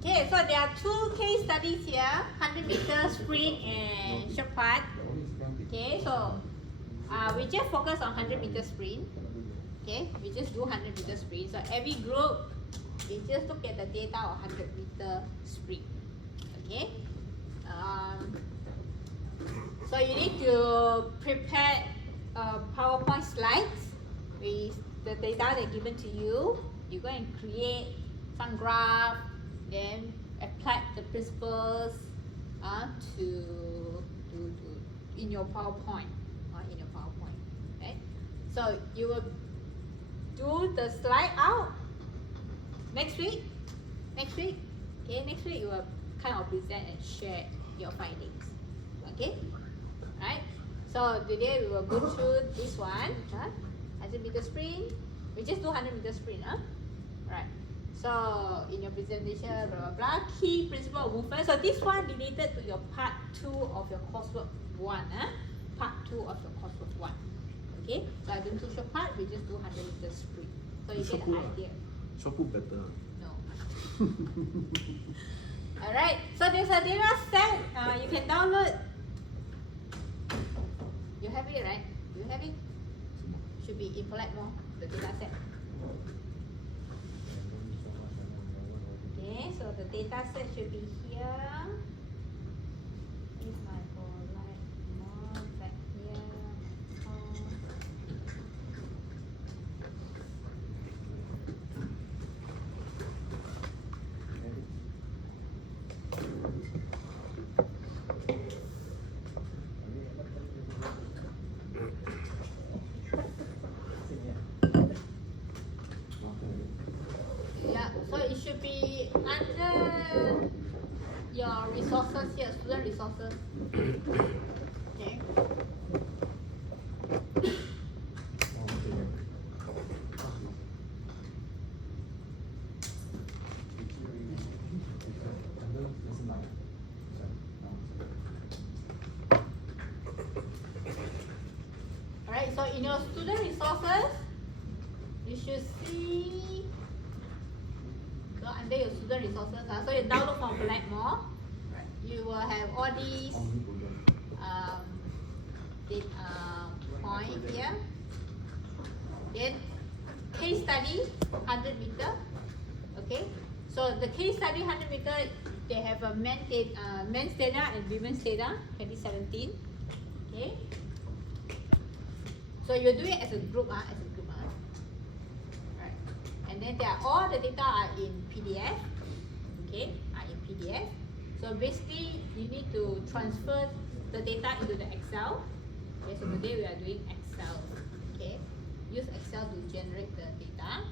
Okay, so there are two case studies here, 100-meter sprint and short putt. Okay, so we just focus on 100-meter sprint. Okay, we just do 100-meter sprint. So every group, we just look at the data of 100-meter sprint. Okay. So you need to prepare PowerPoint slides with the data they're given to you. You go and create some graph, then apply the principles to in your PowerPoint right? So you will do the slide out next week. Okay, next week you will kind of present and share your findings. Okay, right? So today we will go through this one, 100-meter sprint. We just do 100-meter sprint, right? So in your presentation, blah blah blah, key principle of movement. So this one related to your part 2 of your coursework 1, part 2 of your coursework 1. Okay, so I don't teach your part. We just do 100-meter sprint. So you get an idea. Short put better. No. Alright, so there's a data set you can download. You have it, right? You have it? Should be in Polite More, the data set. Okay, so the data set should be here. Is my Polite More back here? So it should be under your resources here, student resources. Okay. Alright, so in your student resources, you should see under your student resources, so you download from Blackmore. You will have all these point here. Then case study 100-meter. Okay, so the case study 100-meter, they have a men's data and women's data 2017. Okay, so you do it as a group, and then all the data are in PDF. Okay, are in PDF. So basically, you need to transfer the data into the Excel. Okay, so today we are doing Excel. Okay, use Excel to generate the data.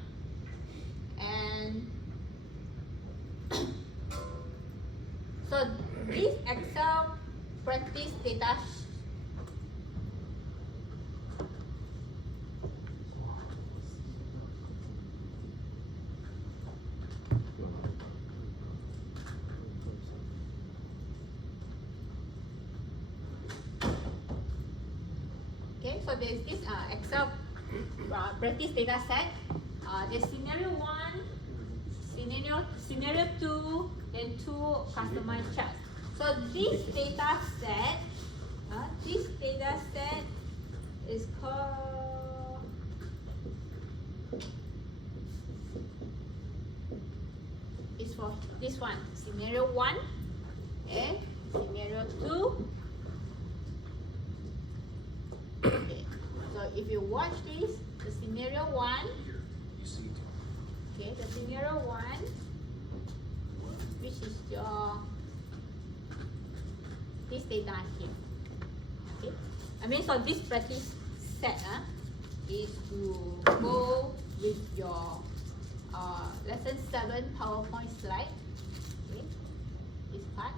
And so this Excel practice data so there's this Excel practice data set. There's scenario 1, scenario 2, then 2 customized charts. So this data set is called for this one, scenario 1, okay, scenario 2. Okay, so if you watch this, the scenario 1, okay, the scenario 1, which is your this data here. Okay, I mean, so this practice set is to go with your lesson 7 PowerPoint slide. Okay, this part.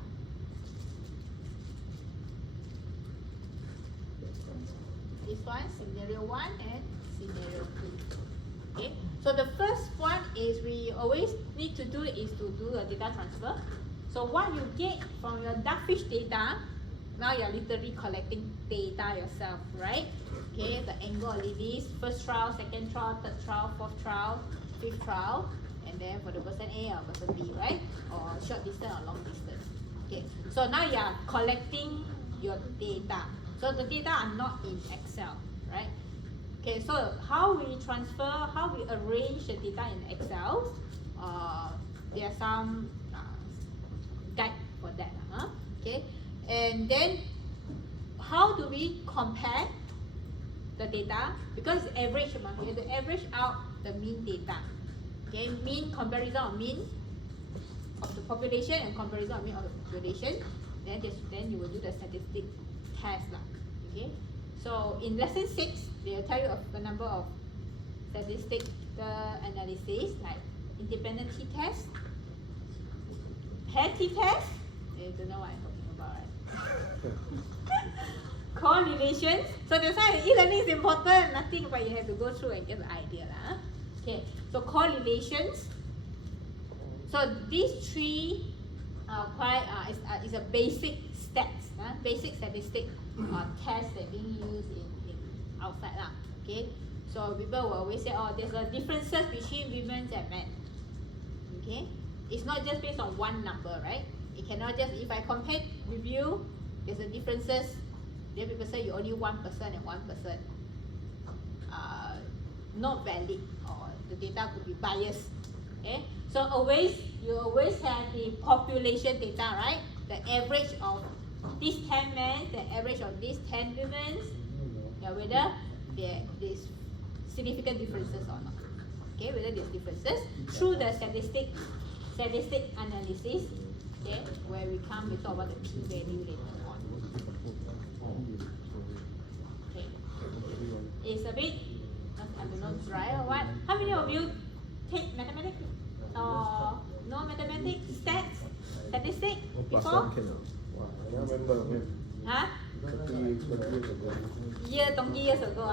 This one, scenario 1 and scenario 2. Okay, so the first one is we always need to do is to do a data transfer. So what you get from your Duckfish data, now you're literally collecting data yourself, right? Okay. Okay, the angle of this first trial, second trial, third trial, fourth trial, fifth trial, and then for the person A or person B, right? Or short distance or long distance. Okay, so now you are collecting your data. So the data are not in Excel, right? Okay, so how we transfer, how we arrange the data in Excel, there are some guide for that. Okay, and then how do we compare the data? Because average, we have to average out the mean data. Okay, mean comparison of mean of the population and comparison of mean of the population. Then you will do the statistic test lah. Okay, so in lesson 6, they will tell you of the number of statistic analysis like independent t-test, pair t-test. You don't know what I'm talking about, right? Correlations. So that's why e-learning is important. Nothing but you have to go through and get the idea lah. Okay, so correlations. So these three is a basic stats, basic statistic test that being used in outside lah. Okay, so people will always say, oh, there's a differences between women and men. Okay, it's not just based on one number, right? It cannot just, if I compare with you, there's a differences. Then people say you only 1% and 1%. Not valid, or the data could be biased. Okay, so you always have the population data, right? The average of these 10 men, the average of these 10 women, whether there's significant differences or not. Okay, whether there's differences through the statistic analysis. Okay, where we talk about the p-value later on. Okay, it's a bit, I don't know, dry or what. How many of you take mathematics or no mathematics, statistic before? I remember. Huh? 20 years ago.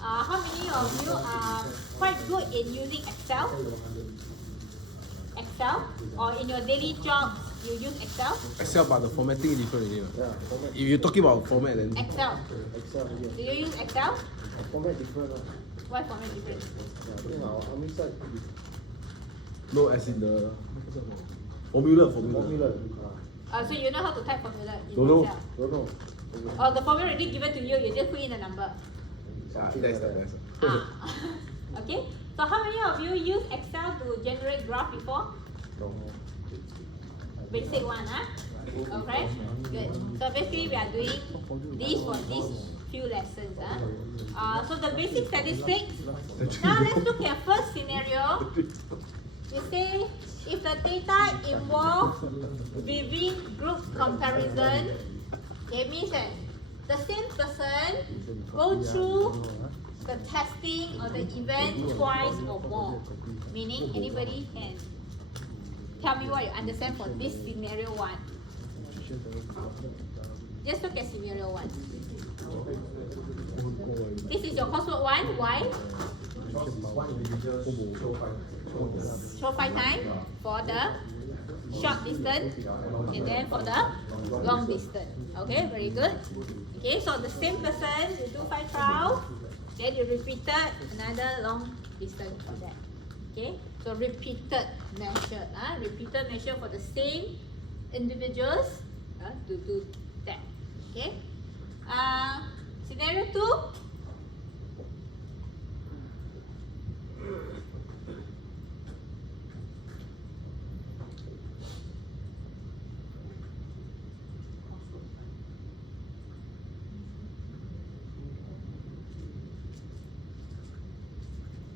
How many of you are quite good in using Excel? Excel? Or in your daily jobs, you use Excel? Excel, but the formatting is different. Yeah, format. If you're talking about format, then Excel. Excel, yeah. Do you use Excel? Format different. Why format different? Yeah, I think our army side no, as in the formula. formula. So you know how to type formula in Don't know. Excel? Don't know. Or the formula already given to you, you just put in the number. That's the best. Okay, so how many of you use Excel to generate graph before? No. Basic one, okay, good. So basically we are doing this for these few lessons. So the basic statistics. Now let's look at first scenario. You say if the data involve within group comparison, it means that the same person go through the testing or the event twice or more. Meaning anybody can tell me what you understand for this scenario 1. Just look at scenario 1. This is your coursework 1. Why? Show 5 times for the short distance and then for the long distance. Okay, very good. Okay, so the same person, you do 5 trials, then you repeated another long distance for that. Okay, so repeated measure for the same individuals to do that. Okay, scenario 2.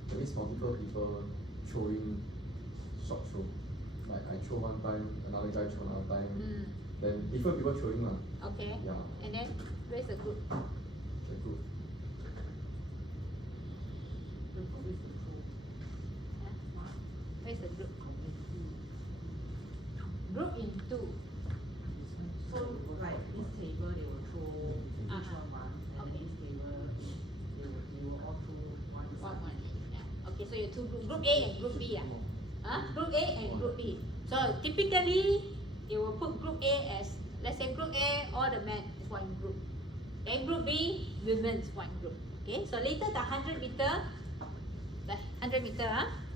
There is multiple people throwing short throw. Like I throw one time, another guy throw another time. Then different people throwing lah. Okay. Yeah. And then where's the group? Okay, good. Where's the group? Group in 2. So like this table they will throw each one, and then this table they will all throw one One, side. yeah. Okay, so you 2 groups, group A and group B. Group A and group B. So typically, you will put group A as, let's say group A, all the men is one group. Then group B, women is one group. Okay, so later the 100 meter,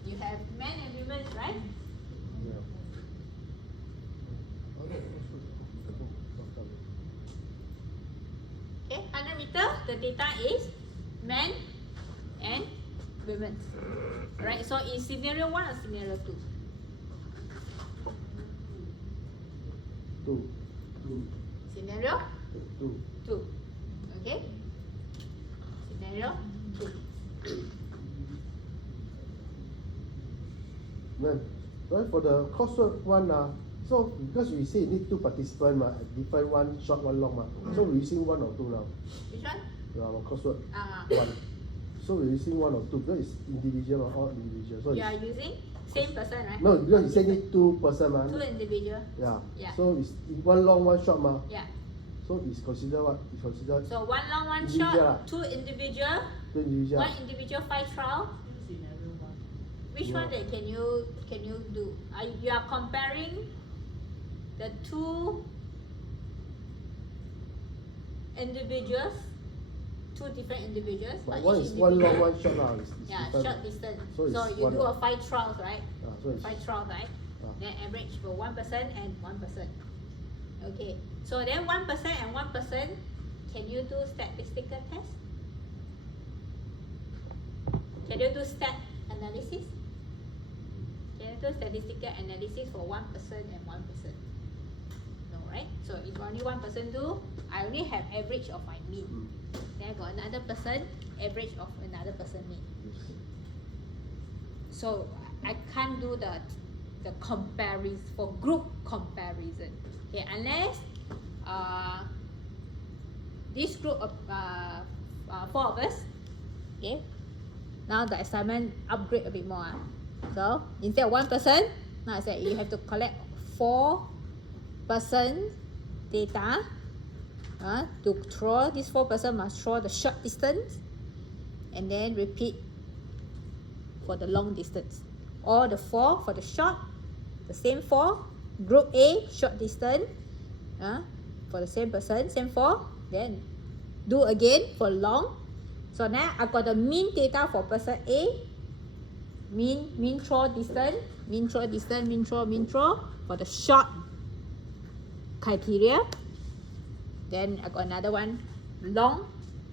you have men and women, right? Yeah. Okay, 100 meter, the data is men and women. Alright, so in scenario 1 or scenario 2? 2. Scenario 2. 2. Okay? Scenario 2. Then, right, for the coursework one, so because we say need 2 participants, different one short, one long, so we're using 1 or 2 now. Which one? Our coursework Uh, 1. So we're using 1 or 2 because it's individual, all individual. So you are it's, using same person, right? no, because you say need 2 person, 2 individual. Yeah. Yeah. So it's 1 long, 1 short, Yeah. So it's considered what? It's considered So 1 long, 1 Individual short, lah. 2 individual, 2 individual. 1 individual, 5 trial. Scenario 1. Which Yeah. one that can you do? You are comparing the 2 individuals, 2 different individuals. But each one is 1 long, individual- 1 short now. It's Yeah, different. short distance. So So, it's you one do a of- 5 trials, right? So it's 5 trials, right? Then average for 1 person and 1 person. Okay. So then 1 person and 1 person, can you do statistical test? Can you do stat analysis? Can you do statistical analysis for 1 person and 1 person? No, right? So if only 1 person do, I only have average of my mean. Then I got another person, average of another person mean. So I can't do the comparison for group comparison. Okay, unless this group of 4 of us. Okay, now the assignment upgrade a bit more. So instead of 1 person, now I said you have to collect 4 person data. To throw, this 4 person must throw the short distance and then repeat for the long distance. Or the 4 for the short, the same 4. Group A, short distance, for the same person, same 4. Then do again for long. So now I've got the mean data for person A. Mean throw distance, mean throw distance, mean throw for the short criteria. Then I got another one, long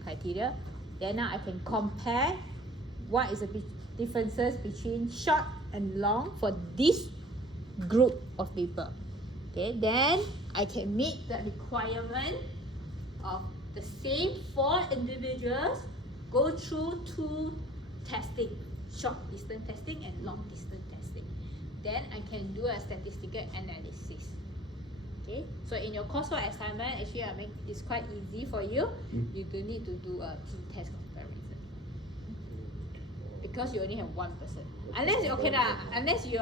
criteria. Then now I can compare what is the differences between short and long for this group of people. Okay, then I can meet the requirement of the same 4 individuals go through 2 testing, short distance testing and long distance testing. Then I can do a statistical analysis. Okay, so in your coursework assignment, actually it's quite easy for you. You don't need to do a t-test comparison because you only have 1 person. Unless unless you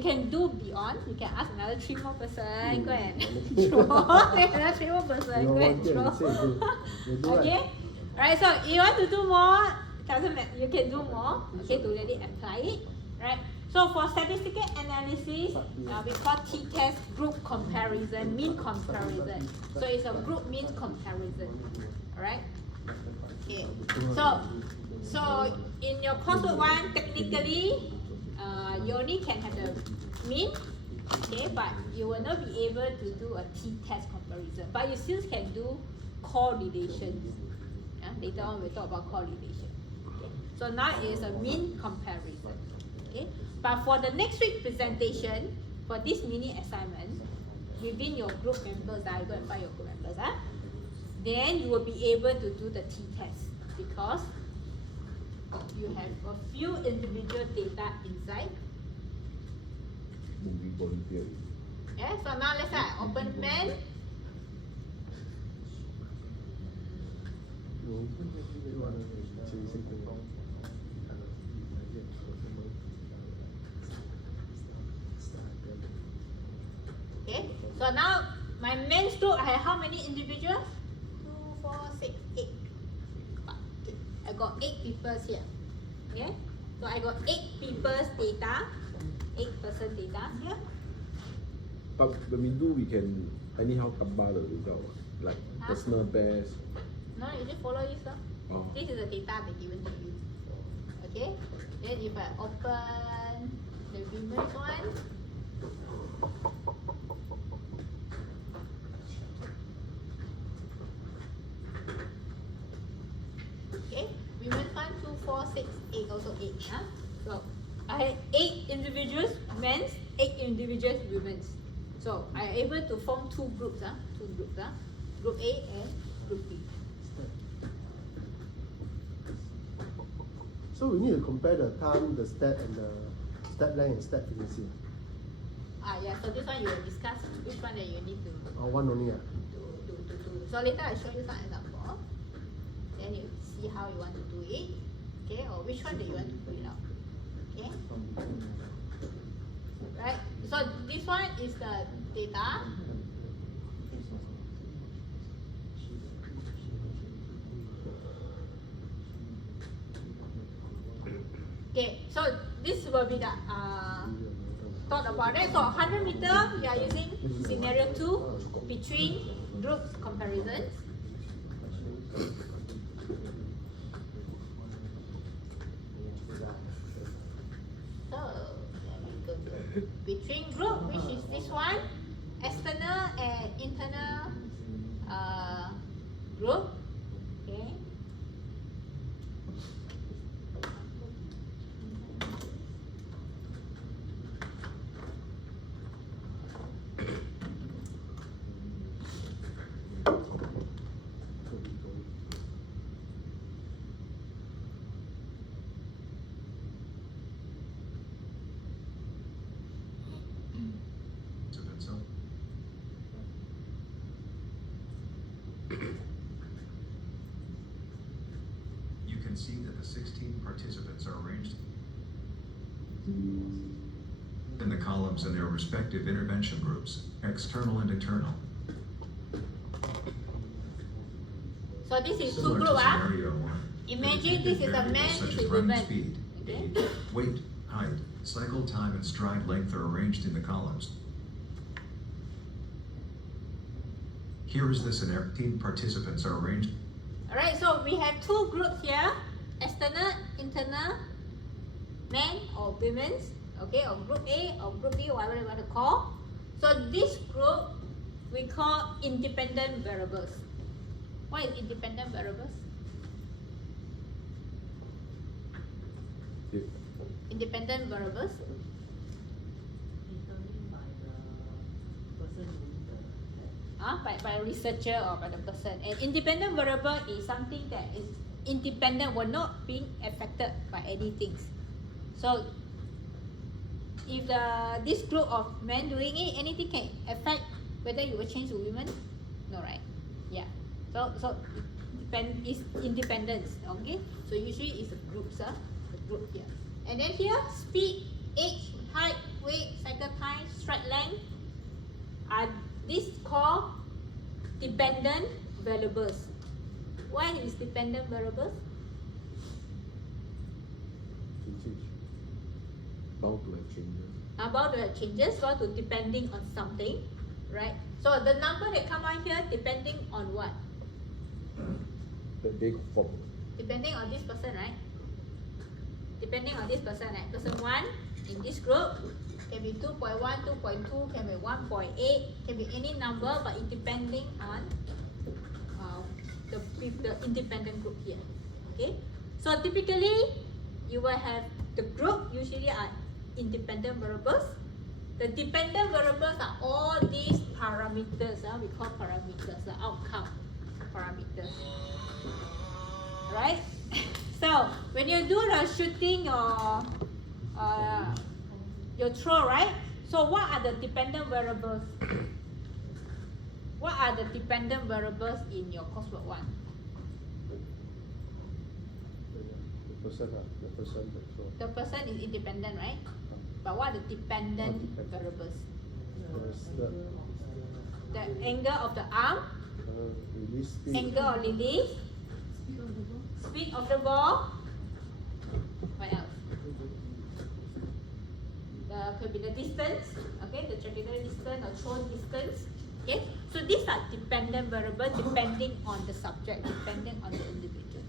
can do beyond. You can ask another 3 more person go and throw. Another 3 more person go and throw. Okay, right. So if you want to do more, doesn't matter. You can do more. Okay, to really apply it, right? So for statistical analysis, we call t-test group comparison, mean comparison. So it's a group mean comparison. Alright? Okay. So in your coursework 1, technically, you only can have the mean, okay, but you will not be able to do a t-test comparison. But you still can do correlations. Later on we'll talk about correlation. Okay. So now it is a mean comparison. Okay. But for the next week presentation, for this mini assignment, within your group members, you go and find your group members, then you will be able to do the t-test because you have a few individual data inside. Yeah, so now let's say I open men. Okay, so now my men's group, I have how many individuals? 2, 4, 6, 8. I got 8 people here. Okay, so I got 8 people's data, 8 person data here. But when we do, we can anyhow tambah the result, like personal best. No, you just follow this. Oh. This is the data they given to you. Okay. Then if I open the women's one, okay, women's one 2, 4, 6, 8, also 8. Huh? So I had 8 individuals, men's, 8 individuals, women's. So I am able to form 2 groups. Group A and Group B. So we need to compare the time, the step, and the step length and step frequency. Yeah, so this one you will discuss which one that you need to Or one only. do. So later I show you some example. Then you see how you want to do it. Okay, or which one that you want to put it out. Okay? Right? So this one is the data. Okay, so this will be the thought about it. So 100 meter, we are using scenario 2 between groups comparisons. So let me go to between group, which is this one, external and internal group. Okay. You can see that the 16 participants are arranged in the columns in their respective intervention groups, external and internal. So this is two Similar group. to scenario 1. Imagine this is a man, Such this as is running woman. speed, Okay. age, weight, height, cycle time, and stride length are arranged in the columns. Here is the scenario. 16 participants are arranged. Alright, so we have 2 groups here, external, internal, men or women, okay, or group A or group B, whatever you want to call. So this group we call independent variables. What is independent variables? If Independent variables. Determined by the person doing the test. By a researcher or by the person. And independent variable is something that is independent, will not being affected by anything. So if this group of men doing it, anything can affect whether you will change to women? No, right? Yeah. So it's independence. Okay. So usually it's a group, the group here. And then here, speed, age, height, weight, cycle time, stride length are this called dependent variables. Why is dependent variables? Can change. bound to have changes. About the changes, so to depending on something, right? So the number that come out here depending on what? The big form. Depending on this person, right? Depending on this person, right? Person 1 in this group can be 2.1, 2.2, can be 1.8, can be any number, but it depending on the independent group here. Okay? So typically, you will have the group usually are independent variables. The dependent variables are all these parameters. We call parameters, the outcome parameters. Right? So when you do the shooting your throw, right? So what are the dependent variables? What are the dependent variables in your coursework 1? The person, that's all. The person is independent, right? But what are the dependent variables? The angle of the arm, Release speed. angle of release, speed of the ball. What else? Could be the distance, okay, the trajectory distance or thrown distance. Okay, so these are dependent variables depending on the subject, depending on the individuals.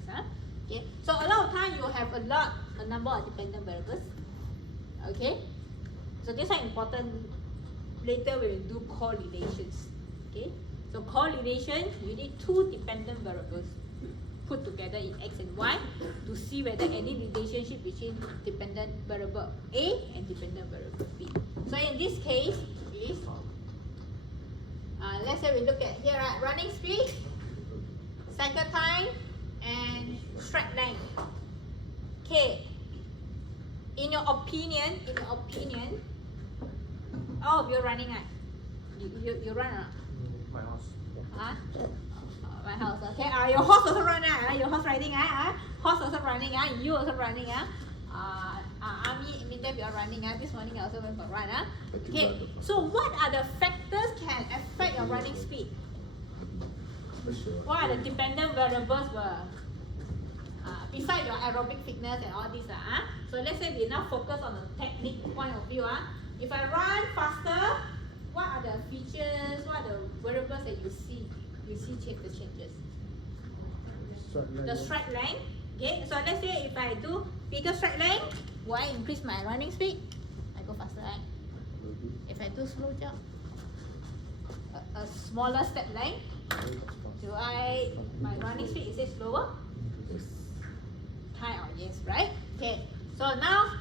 Okay, so a lot of time you have a number of dependent variables. Okay, so this are important later when we do correlations. Okay, so correlation, you need two dependent variables put together in x and y to see whether any relationship between dependent variable A and dependent variable B. So in this case is let's say we look at here, right? Running speed, cycle time, and stride length. Okay. In your opinion, all of you running, right? You run or not? My house. Huh? My house. Okay. Your horse also run, your horse riding, horse also running, you also running, army, military, you are running, this morning I also went for a run, Okay. So what are the factors can affect your running speed? What are the dependent variables besides your aerobic fitness and all this? So let's say we now focus on the technique point of view. If I run faster, what are the features, what are the variables that you see the changes? The stride length. Okay, so let's say if I do bigger stride length, will I increase my running speed? I go faster, right? If I do slow jump, a smaller step length, my running speed, is it slower? Kind of yes, right? Okay, so now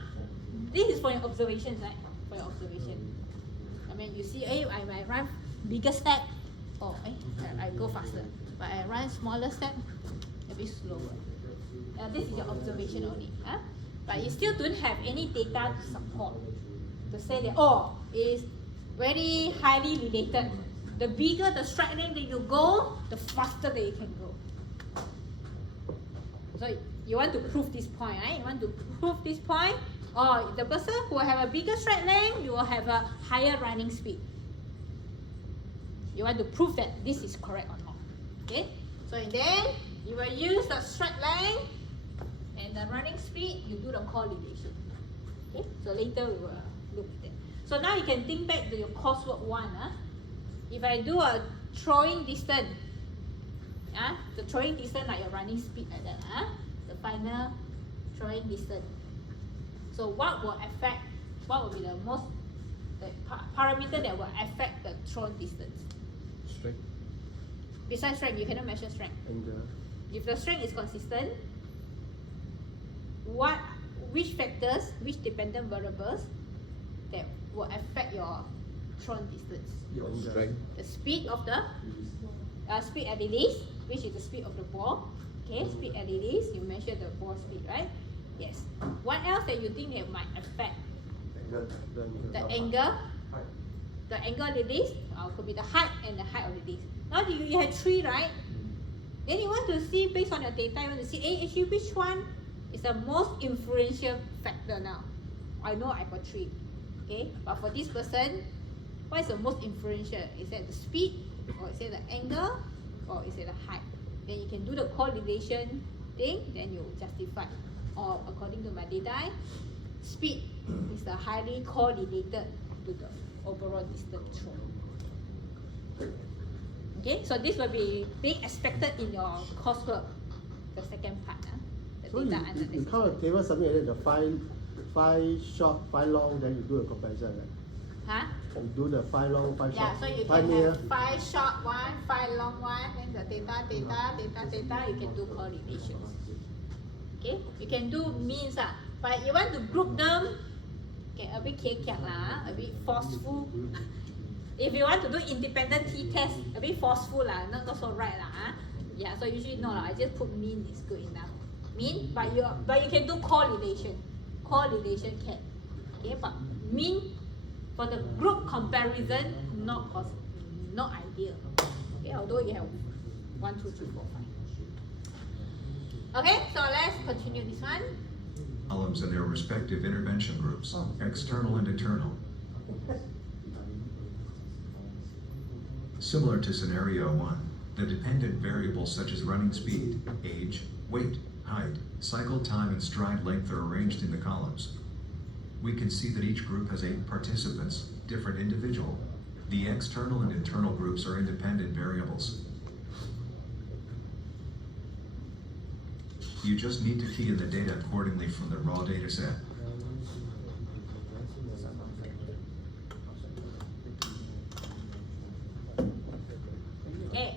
this is for your observations, right? For your observation. I mean, you see, I run bigger step, I go faster. But I run smaller step, a bit slower. This is your observation only. But you still don't have any data to support, to say that, it's very highly related. The bigger the stride length that you go, the faster that you can go. So you want to prove this point, right? You want to prove this point, or the person who have a bigger stride length, you will have a higher running speed. You want to prove that this is correct or not. Okay? So then you will use the stride length and the running speed, you do the correlation. Okay? So later we will look at that. So now you can think back to your coursework 1. If I do a throwing distance, the throwing distance like your running speed like that, the final throwing distance. So what will be the parameter that will affect the thrown distance? Strength. Besides strength, you cannot measure strength. If the strength is consistent, which factors, which dependent variables that will affect your thrown distance? Your strength. The speed of the speed at release, which is the speed of the ball. Okay, speed at release, you measure the ball speed, right? Yes. What else that you think it might affect? The angle. The angle release, could be the height and the height of release. Now you have 3, right? Then you want to see, based on your data, you want to see, actually which one is the most influential factor now? I know I got 3. Okay, but for this person, what is the most influential? Is that the speed, or is it the angle, or is it the height? Then you can do the correlation thing, then you justify. Or according to my data, speed is the highly correlated to the overall distance thrown. Okay, so this will be being expected in your coursework, the second part. The So data you analysis. count a table something like that, the 5 short, 5 long, then you do a comparison, right? You do the 5 long, 5 short, Yeah, so you 5 can near. have 5 short one, 5 long one, then the data, you can do correlations. Okay, you can do means, but you want to group them, okay, a bit kiak lah, a bit forceful. If you want to do independent t-test, a bit forceful lah, not so right lah. Yeah, so usually no lah, I just put mean is good enough. Mean, but you can do correlation. Correlation can. Okay, but mean for the group comparison, not ideal. Okay, although you have 1, 2, 3, 4, 5. Okay, so let's continue this one. Columns and their respective intervention groups, external and internal. Similar to scenario 1, the dependent variables such as running speed, age, weight, height, cycle time, and stride length are arranged in the columns. We can see that each group has 8 participants, different individual. The external and internal groups are independent variables. You just need to key in the data accordingly from the raw data set. Okay,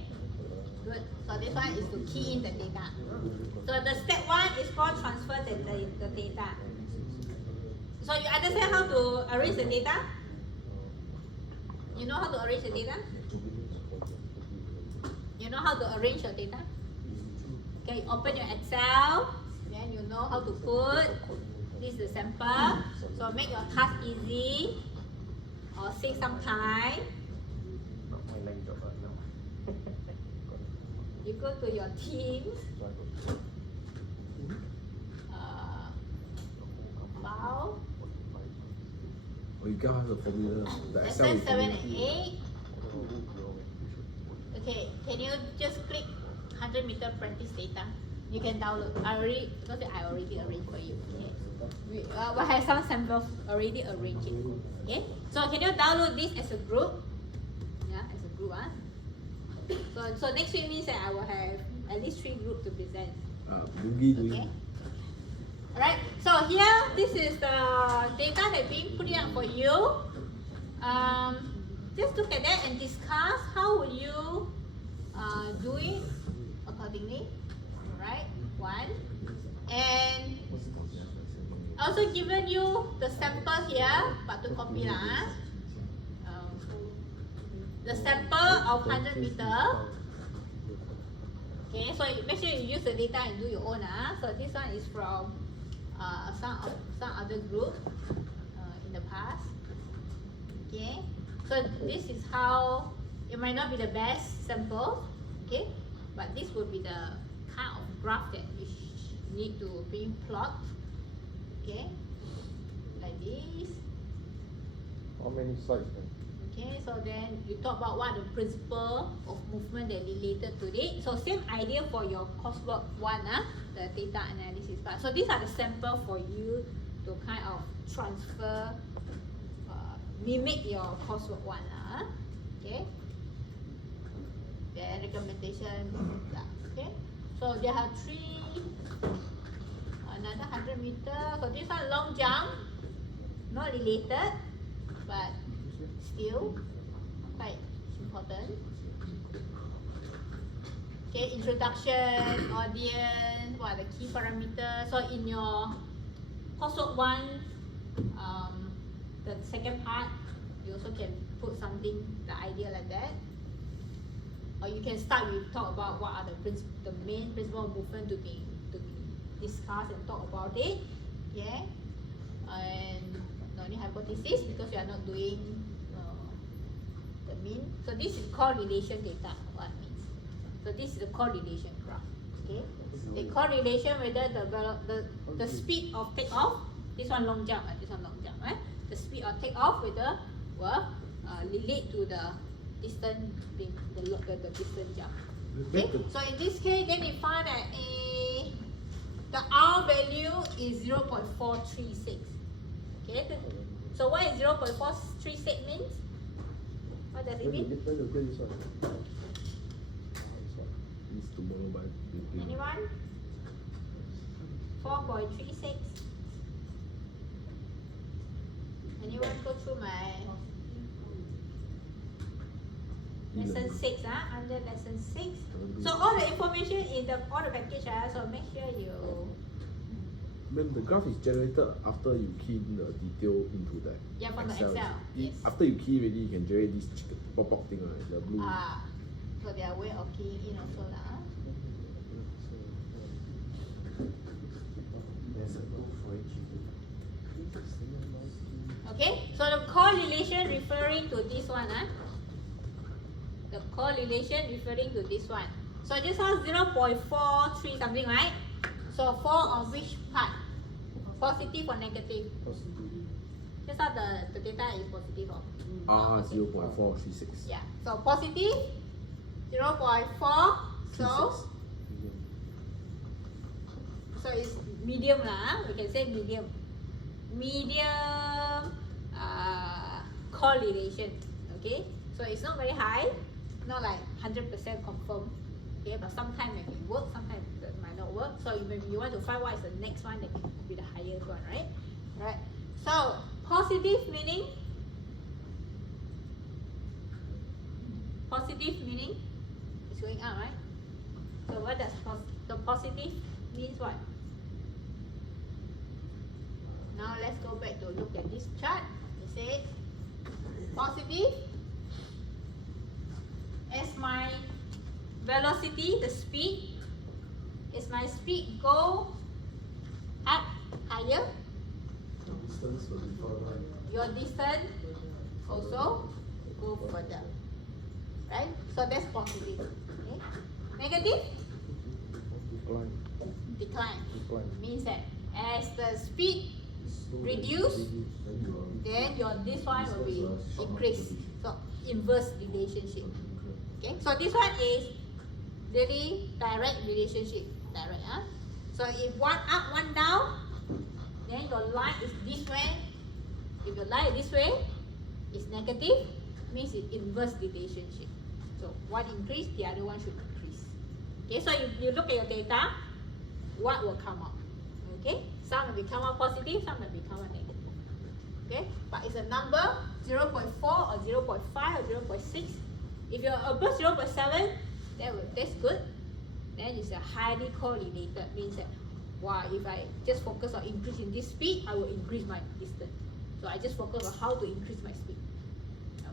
good. So this one is to key in the data. So the step 1 is called transfer the data. So you understand how to arrange the data? You know how to arrange the data? You know how to arrange your data? Okay, open your Excel, then you know how to put, this is the sample, so make your task easy, or save some time. You go to your Teams, file, Or you give us the formula. The Excel lesson with 7 formula. and 8. Okay, can you just click 100 meter practice data? You can download. I already arranged for you. Okay, we have some samples already arranged. Okay, so can you download this as a group? Yeah, as a group. So next week means that I will have at least 3 groups to present. Boogie doing. Okay. Alright, so here this is the data that being put out for you. Just look at that and discuss how will you do it accordingly. Alright, 1. And also given you the sample here, but to copy lah. The sample of 100 meter. Okay, so make sure you use the data and do your own. So this one is from some other group in the past. Okay, so this is how it might not be the best sample. Okay, but this will be the kind of graph that you need to being plot. Okay, like this. How many slides? Okay, so then you talk about what the principle of movement that related to it. So same idea for your coursework 1, the data analysis part. So these are the sample for you to kind of transfer, mimic your coursework 1. Okay. Then recommendation. Okay. So there are 3, another 100 meter. So this one long jump, not related, but still quite important. Okay, introduction, audience, what are the key parameters. So in your coursework 1, the second part, you also can put something, the idea like that. Or you can start with talk about what are the main principle of movement to be discussed and talk about it. Yeah, and not only hypothesis because you are not doing the mean. So this is correlation data. What it means. So this is the correlation graph. Okay, the correlation whether the speed of takeoff. This one long jump, this one long jump, right? The speed of takeoff whether will relate to the distance, the distance jump. Okay, so in this case, then we find that the R value is 0.436. Okay, so what is 0.436 means? What does it mean? Needs tomorrow by Anyone? 4.36. Anyone go through my lesson 6? Under lesson 6. So all the information in all the package. So make sure you. When the graph is generated after you key in the detail into the From the Excel. Yes. After you key already, you can generate this pop-up thing, right? The blue. So their way of keying in also lah. Okay, so the correlation referring to this one. The correlation referring to this one. So this one 0.43 something, right? So 4 on which part? Positive or negative? Just how the data is positive or 0.436. yeah. So positive 0.4. So it's medium lah. We can say medium. Medium correlation. Okay. So it's not very high, not like 100% confirmed. Okay, but sometimes it may work, sometimes it might not work. So maybe you want to find what is the next one that could be the highest one, right? Right. So positive meaning it's going up, right? So what does the positive means what? Now let's go back to look at this chart. It says positive as my velocity, the speed, as my speed go up higher, The distance will be further. your distance also go further, right? So that's positive. Okay. Negative, Decline. decline, means that as the speed reduce, then your this one will be increase. So inverse relationship. Okay, so this one is really direct relationship, direct. So if one up, one down, then your line is this way. If your line is this way, it's negative, means it's inverse relationship. So one increase, the other one should decrease. Okay, so if you look at your data, what will come out? Okay, some will become out positive, some will become out negative. Okay, but it's a number 0.4 or 0.5 or 0.6. If you're above 0.7, that's good. Then it's a highly correlated, means that wow, if I just focus on increasing this speed, I will increase my distance. So I just focus on how to increase my speed.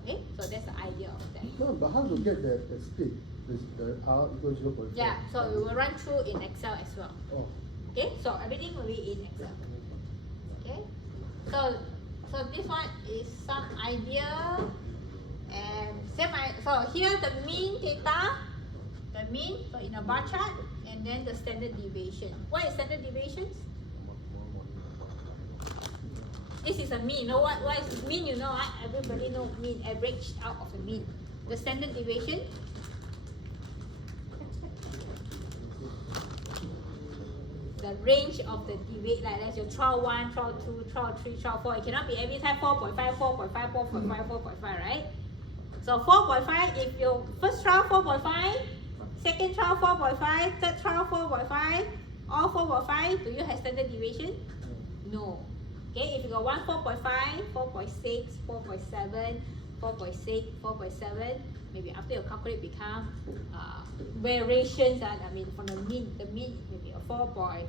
Okay, so that's the idea of that. No, but how to get the speed? The R equals 0.5. Yeah, so we will run through in Excel as well. Oh. Okay, so everything will be in Excel. Okay, so this one is some idea, and so here the mean data, so in a bar chart, and then the standard deviation. What is standard deviations? This is a mean. You know what is mean? You know, right? Everybody know mean, average out of the mean. The standard deviation. The range of the deviate, like that's your trial 1, trial 2, trial 3, trial 4. It cannot be every time 4.5, 4.5, 4.5, 4.5, right? So 4.5, if your first trial 4.5, second trial 4.5, third trial 4.5, all 4.5, do you have standard deviation? No. Okay, if you got one 4.5, 4.6, 4.7, 4.6, 4.7, maybe after you calculate become variations. I mean, from the mean maybe a 4.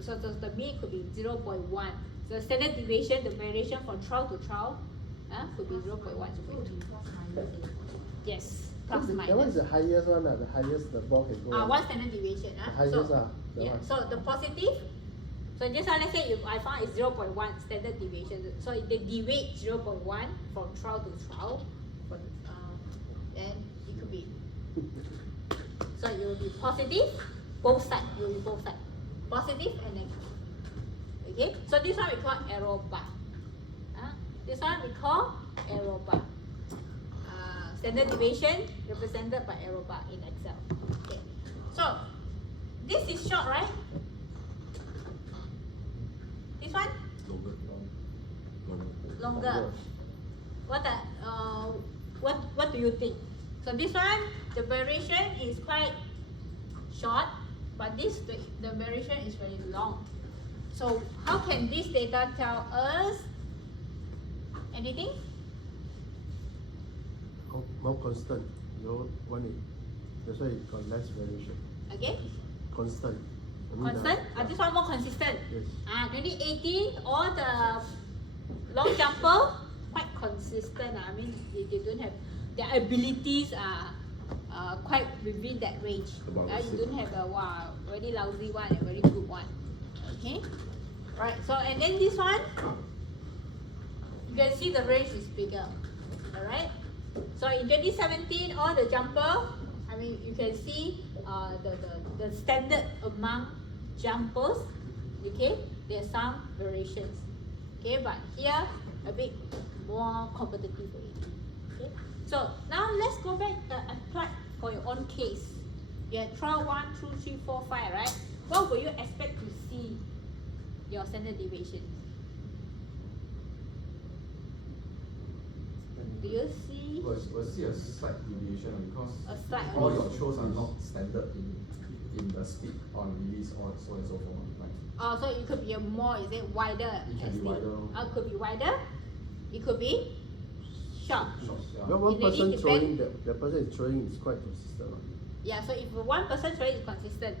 So the mean could be 0.1. So the standard deviation, the variation from trial to trial, could be 0.1, 0.2. Yes, plus minus. That one is the highest one, the highest the ball can go. One standard deviation. The highest, So, the yeah, one. so the positive, so just let's say if I found it's 0.1 standard deviation, so they deviate 0.1 from trial to trial, then it could be, so it will be positive, both sides, it will be both sides, positive and negative. Okay, so this one we call arrow bar. This one we call arrow bar. Standard deviation represented by arrow bar in Excel. Okay, so this is short, right? This one longer. What do you think? So this one, the variation is quite short, but the variation is very long. So how can this data tell us anything? More constant. You want it. That's why it got less variation. Okay, Constant. I mean constant. This one more consistent. Yes. 2018, all the long jumper quite consistent. I mean, they don't have, their abilities are quite within that range. About the You same. don't have a very lousy one and very good one. Okay, right. So and then this one, you can see the range is bigger. All right. So in 2017, all the jumper, I mean, you can see the standard among jumpers. Okay, there's some variations. Okay, but here a bit more competitive already. Okay, so now let's go back and apply for your own case. You had trial 1, 2, 3, 4, 5, right? What will you expect to see your standard deviation? Do you see We'll see a slight deviation because A slight all your throws are not standard in the speed on release or so and so forth. Like Oh, so it could be a more, is it wider? It can be ST? wider. Oh, it could be wider. It could be short. shots, yeah. Well, one It really person throwing, depends. the person is throwing is quite consistent. Right? Yeah, so if one person throwing is consistent,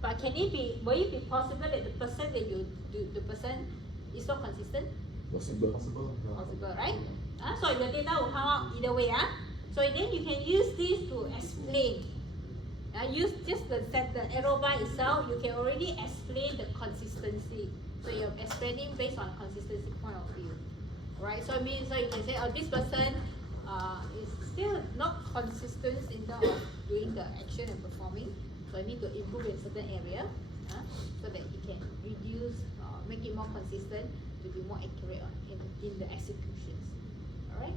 but will it be possible that the person that you do, the person is not consistent? Possible. Possible. Yeah. Possible, right? So your data will come out either way. So then you can use this to explain. Use just the arrow bar itself, you can already explain the consistency. So you're explaining based on consistency point of view. Right? So it means so you can say, oh, this person is still not consistent in terms of doing the action and performing. So I need to improve in certain area so that it can reduce, make it more consistent to be more accurate in the executions. Alright?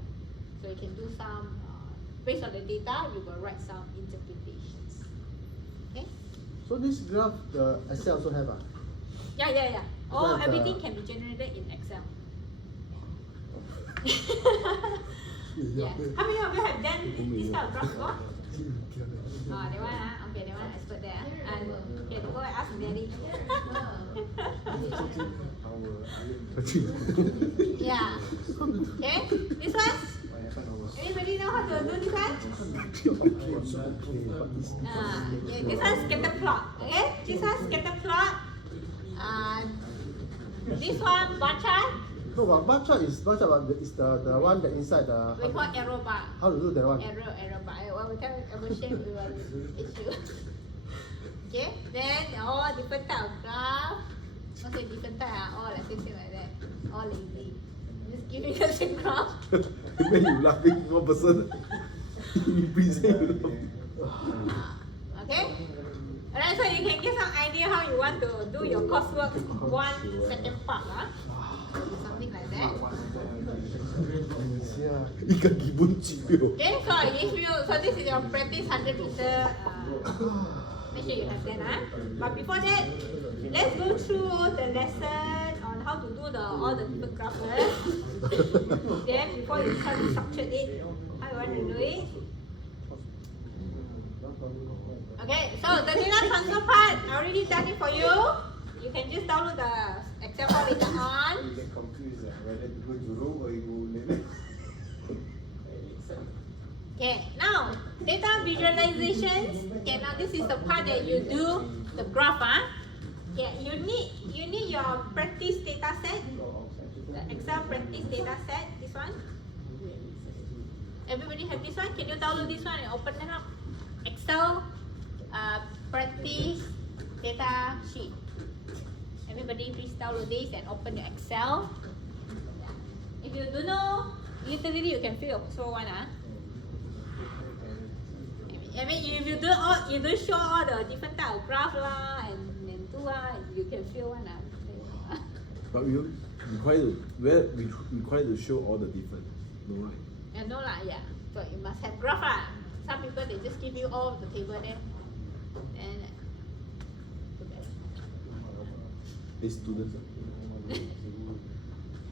So you can do some, based on the data, you will write some interpretations. Okay? So this graph, the Excel also have. Yeah. All But, everything can be generated in Excel. Yeah. How many of you have done this kind of graph before? That one, okay, that one expert there. And okay, go and ask Daddy. Yeah. Okay, this one? Anybody know how to do this one? Yeah, this one scatter plot. Okay, this one scatter plot. This one bar chart. No, but bar chart is the one that inside the. We call arrow bar. How to do that one? Arrow bar. I will share with you. Okay, then all different type of graph. Not say different type, all like same like that. All lazy. Just give me the same graph. When you laughing, one person you present you laughing. Okay? Alright, so you can get some idea how you want to do your coursework 1 second part. Something like that. Ikan gibun cipio. Okay, so I give you, so this is your practice 100 meter. Make sure you have that. But before that, let's go through the lesson on how to do all the different graphs. Then before you try to structure it, how you want to do it. Okay, so the data transfer part, I already done it for you. You can just download the Excel file later on. You get confused whether to go to room or you go live. Okay, now data visualizations. Okay, now this is the part that you do the graph. Yeah, you need your practice data set, the Excel practice data set. This one. Everybody have this one? Can you download this one and open it up? Excel practice data sheet. Everybody please download this and open your Excel. If you don't know, literally you can fill your so one. I mean, if you don't show all the different type of graph and do you can fill one. But we required to show all the different, no right? Yeah, no lah, yeah. So you must have graph lah. Some people they just give you all of the table there. And Hey students.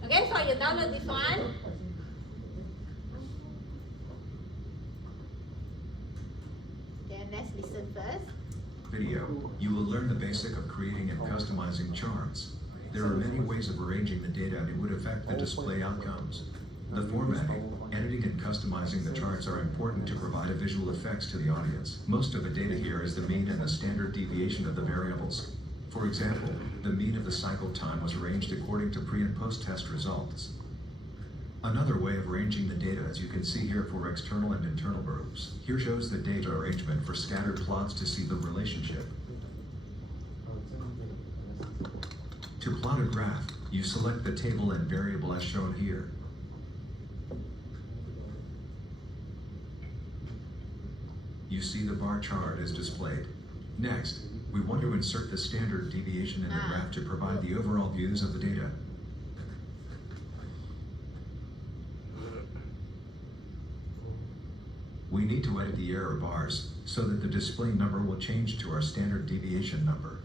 okay, so you download this one. Then let's listen first. Video, you will learn the basic of creating and customizing charts. There are many ways of arranging the data and it would affect the display outcomes. The formatting, editing and customizing the charts are important to provide a visual effects to the audience. Most of the data here is the mean and the standard deviation of the variables. For example, the mean of the cycle time was arranged according to pre- and post-test results. Another way of arranging the data, as you can see here for external and internal groups. Here shows the data arrangement for scattered plots to see the relationship. To plot a graph, you select the table and variable as shown here. You see the bar chart is displayed. Next, we want to insert the standard deviation in the graph to provide the overall views of the data. We need to edit the error bars so that the display number will change to our standard deviation number.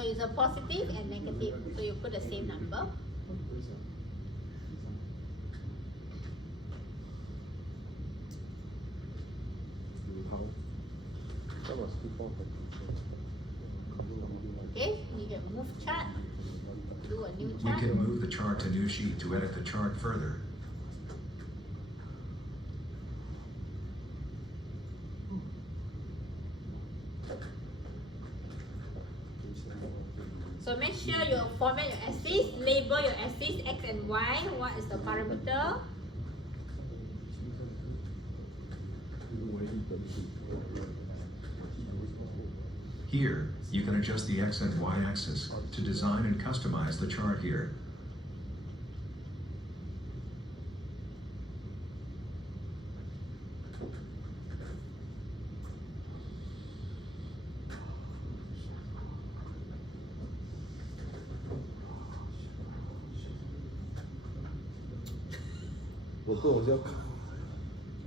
So it's a positive and negative. So you put the same number. That was before. Okay, you can move chart. Do a new We chart. can move the chart to new sheet to edit the chart further. So make sure you format your axis, label your axis X and Y. What is the parameter? Here, you can adjust the X and Y axis to design and customize the chart here.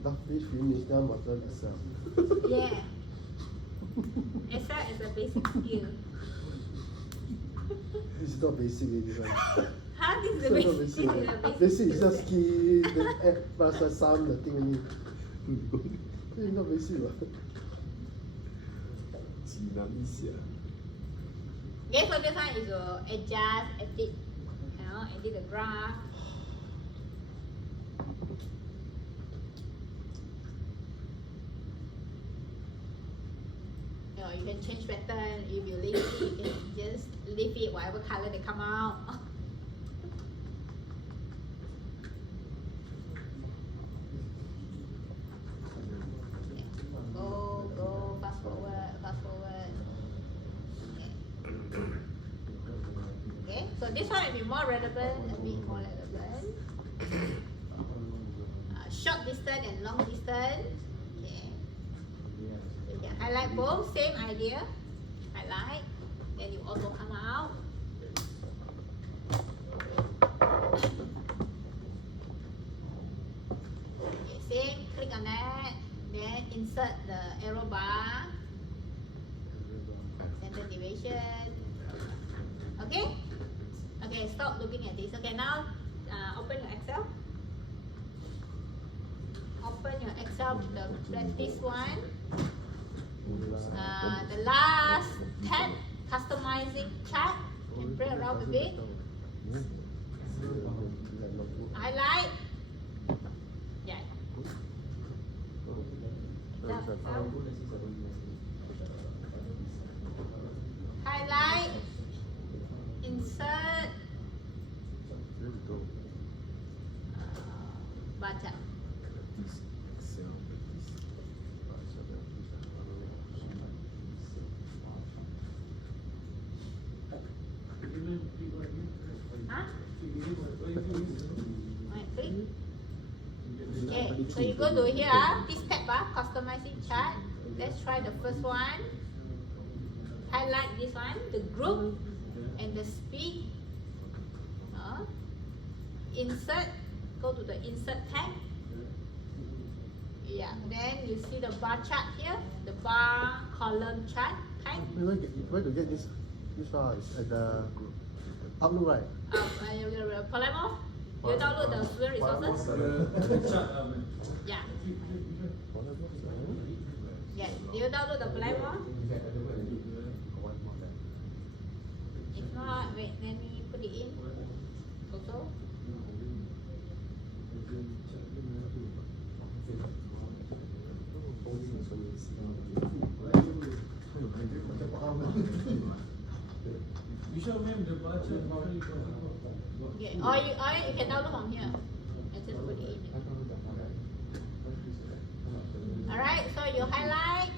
That fish finish, then must learn Excel. Yeah. Excel is a basic skill. This is not basic, this one. How is the This is not basic skill? basic. Is a Basic is just key, the F plus the sum, the thing only. This is not basic. What? Okay, so this one is adjust, edit, edit the graph. You can change pattern. If you leave it, you can just leave it whatever color they come out. Go, fast forward. Okay, so this one will be more relevant, a bit more relevant. Short distance and long distance. Okay. You can highlight both, same idea. Highlight, then you auto come out. Okay, same, click on that, then insert the arrow bar, standard deviation. Okay? Okay, stop looking at this. Okay, now open your Excel. Open your Excel, this one. The last tab, customizing chart, and play around with it. Highlight. Yeah. Highlight. Insert. Bar chart. Huh? Right, click. Okay, so you go to here, this tab, customizing chart. Let's try the first one. Highlight this one, the group and the speed. Insert, go to the insert tab. Yeah, then you see the bar chart here, the bar column chart type. Where to get this one? It's at the Outlook, right? Polymorph. You download the student resources. Yeah. Yeah. Do you download the Polymorph? If not, wait, let me put it in. Also. Okay. Or you can download from here. I just put it in. Alright, so you highlight,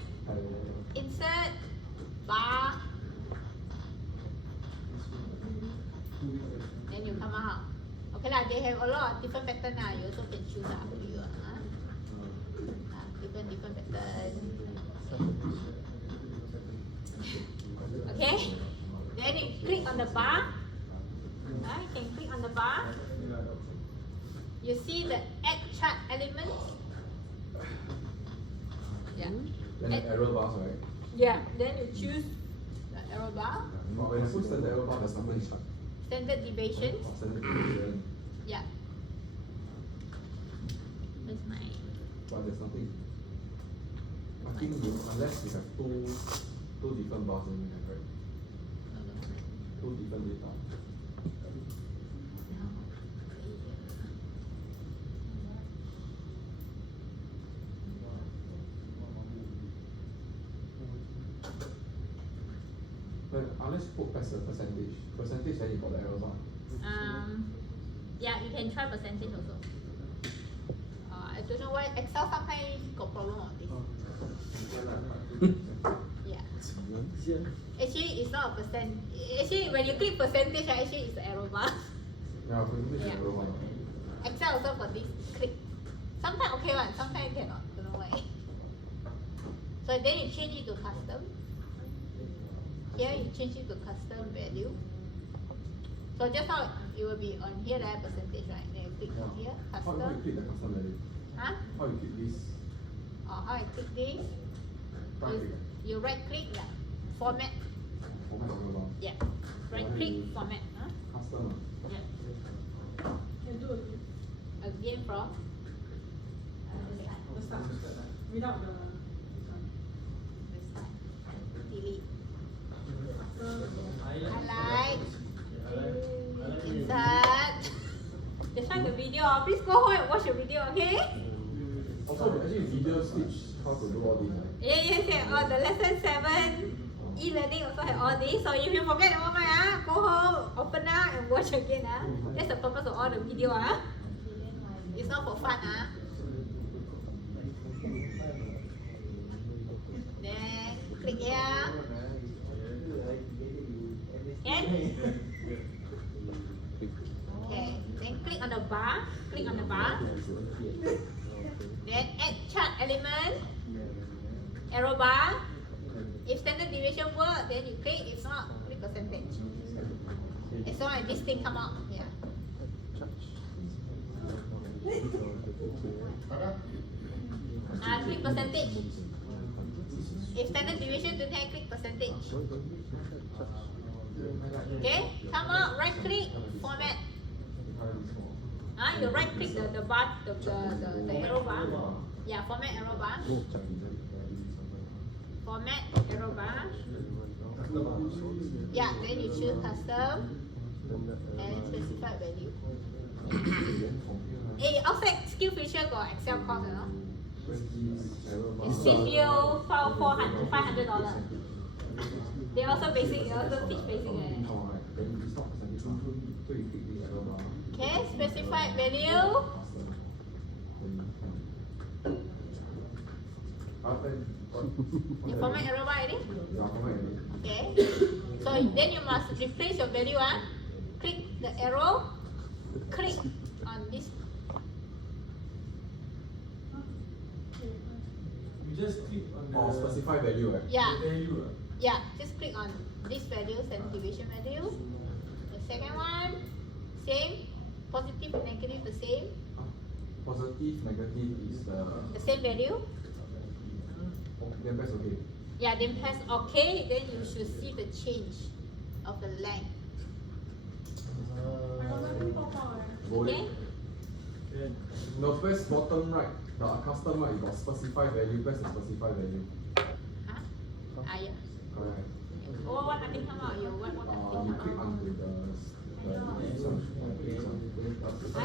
insert, bar, then you come out. Okay lah, they have a lot of different pattern now. You also can choose up to you. Different pattern. Okay, then you click on the bar. You can click on the bar. You see the add chart elements. Yeah. Then the arrow bars, right? Yeah. Then you choose error bar, But when I put standard error bar, there's nothing. standard deviation. Standard deviation, Yeah. That's my. but there's nothing. I think unless you have two different bars, then you have, right? Two different data. But unless you put percentage then you got the error bar. Yeah, you can try percentage also. I don't know why Excel sometimes got problem on this. Yeah. Actually, it's not a percent. Actually, when you click percentage, actually it's the error bar. Yeah, percentage is Yeah. error bar. Excel also got this click. Sometimes okay one, sometimes cannot. Don't know why. So then you change it to custom. Here you change it to custom value. So just now it will be on here that percentage, right? Then you click on here, How you custom. click the custom value? Huh? How you click this? Or how I click this? Right click. You right click, yeah. Format. Format error bar. Yeah. Right click, format. Huh? Custom. Yeah. Can do again. Again from. The start. Without the this one. Delete. After Highlight. Insert. That's why the video. Please go home and watch the video, okay? Also, actually, video teach how to do all this. Right? Yeah. Oh, the lesson 7 e-learning also have all this. So if you forget, never mind. Go home, open up and watch again. That's the purpose of all the video. It's not for fun. Then click here. Can? Okay. Then click on the bar. Click on the bar. Then add chart element. Arrow bar. If standard deviation work, then you click. If not, click percentage. As long as this thing come out. Yeah. Click percentage. If standard deviation don't have, click percentage. Okay, come out, right click, format. You right click the bar, the arrow bar. Yeah, format arrow bar. Format arrow bar. Yeah, then you choose custom and specify value. Hey, outside skill feature got Excel course, It saves you $500. They also basic, they also teach basic. Okay, specify value. You format arrow bar already? Okay. So then you must replace your value. Click the arrow. Click on this. You just click on the Specify value, right? Yeah. value. Yeah, just click on this value, standard deviation value. The second one, same. Positive and negative, the same. Positive, negative is The same value. then press okay. Yeah, then press OK, then you should see the change of the length. Okay? No, press bottom right. The custom right, you got specify value, press the specify value. Huh? Yeah. Correct. Oh, what nothing come out? You what You nothing click come out? onto this one.